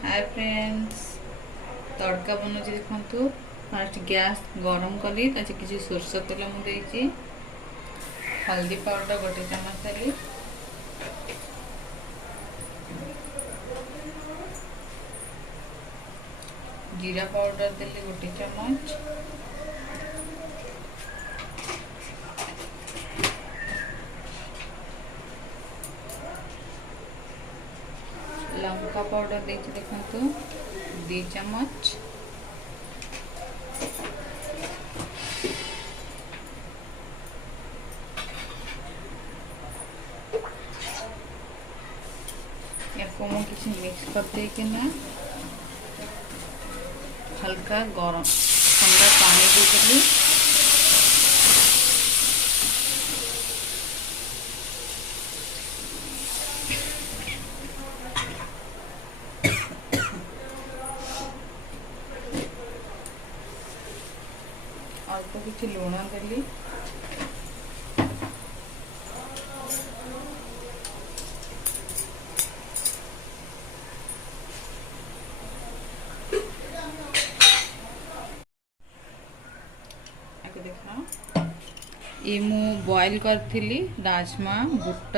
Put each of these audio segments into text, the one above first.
Hi friends, तड़का बनौछि देखंतु। Fast gas गरम कली ताचे किछि सोरष तेल मु देछि। हल्दी पाउडर गोटे चम्मच देली। जीरा पाउडर देली गोटे चम्मच। लंका पाउडर देछि देखंतु 2 चम्मच। याको मु किछि मिक्स कर दे के ना हल्का गरम ठंडा पानी दे देली। अल्प किछि लुण देली। ये मु बॉयल करथिली राजमा बुट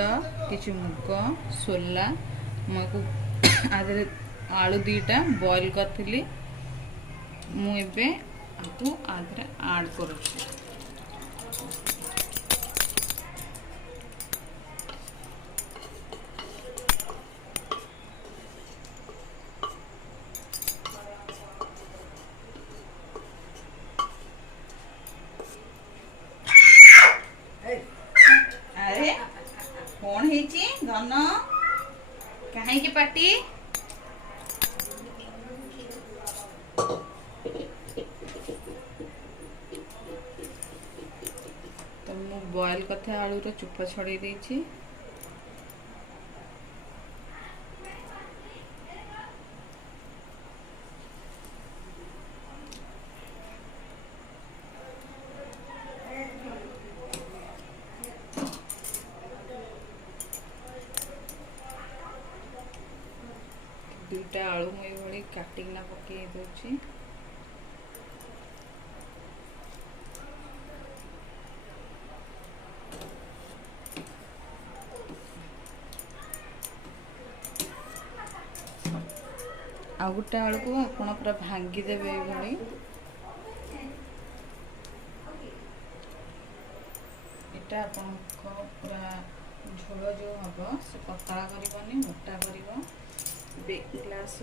किछि मुग सोला मको आदरे आलू दीटा बॉयल करथिली। मु एबे आकु आदरे ऐड करूछि। अरे कौन हेची धन कहीं की पार्टी तो मु बॉयल करथे आलू रो चुप्पा छड़े देछि। दुईटा आलू मु एभली काटिकना पकई दउछि। आ गोटे आलू को आपण पूरा भांगी देबे एभली। एटा आपण को पूरा झोल जो हबो से पतला करबनी मोटा करबो। ग्लास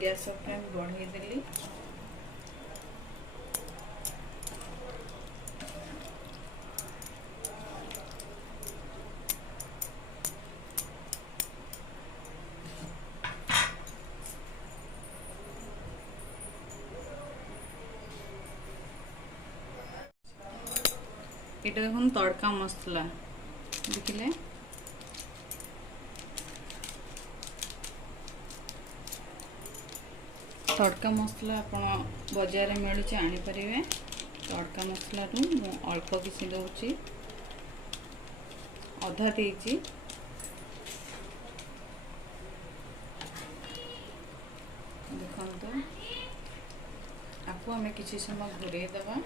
गैस फ्लेम बढ़ाई देली। এটা দেখুন तड़का मसला देखिले तड़का मसला आपण बाजार में मिलुचे आनी परिवे। तड़का मसला रु मु अल्प किसी दउची अधा देची। देखंतु आपको हमें किसी समय घुरे दबा।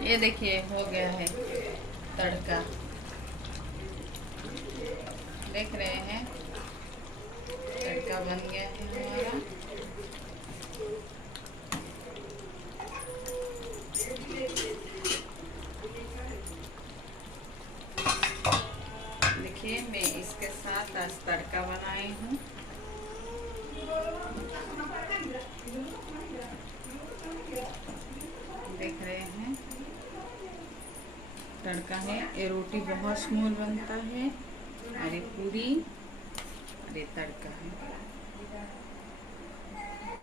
ये देखिए हो गया है तड़का, देख रहे हैं तड़का बन गया है हमारा। देखिए मैं इसके साथ आज तड़का बनाई हूँ। देख रहे हैं तड़का है। ये रोटी बहुत स्मूथ बनता है। अरे पूरी अरे तड़का है।